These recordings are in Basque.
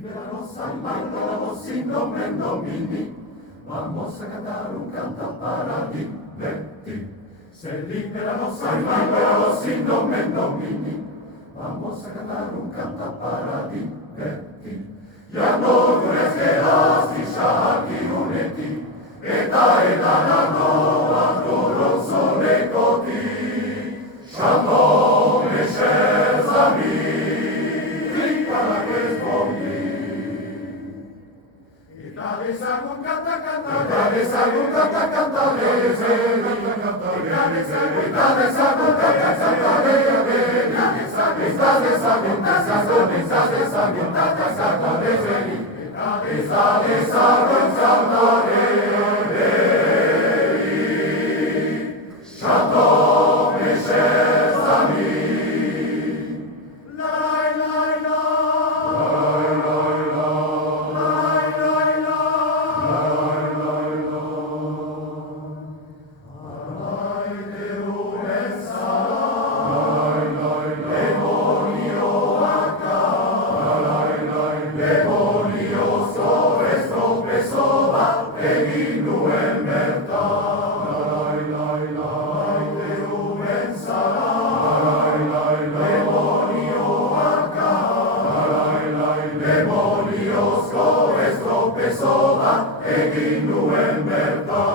Libéranos, almágranos sin nombre domini. Vamos a cantar un canto para divertir. Se libéranos, almágranos sin nombre domini. Vamos a cantar un canto para divertir. Ja nourezkeras tixaki uneti, eta edanano adoron solekoti. Shalom esher zami, para que espondi. Eta dezagun kanta kanta, eta dezagun kanta kanta, eta dezagun kanta kanta, egin duen bertan.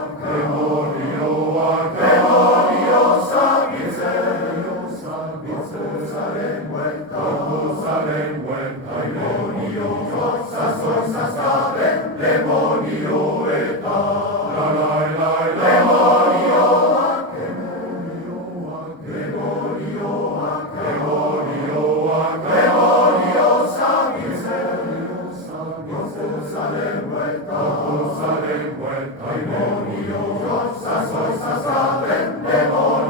Demonioak, zaren buelta, demonioak, zazoen demonioetan.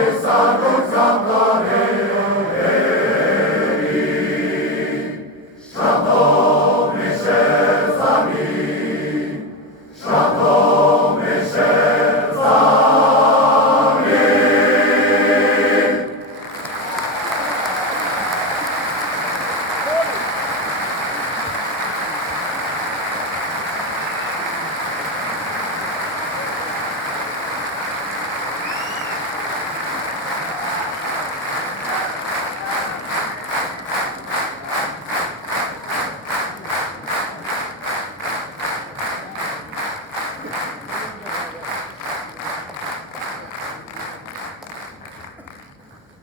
Esa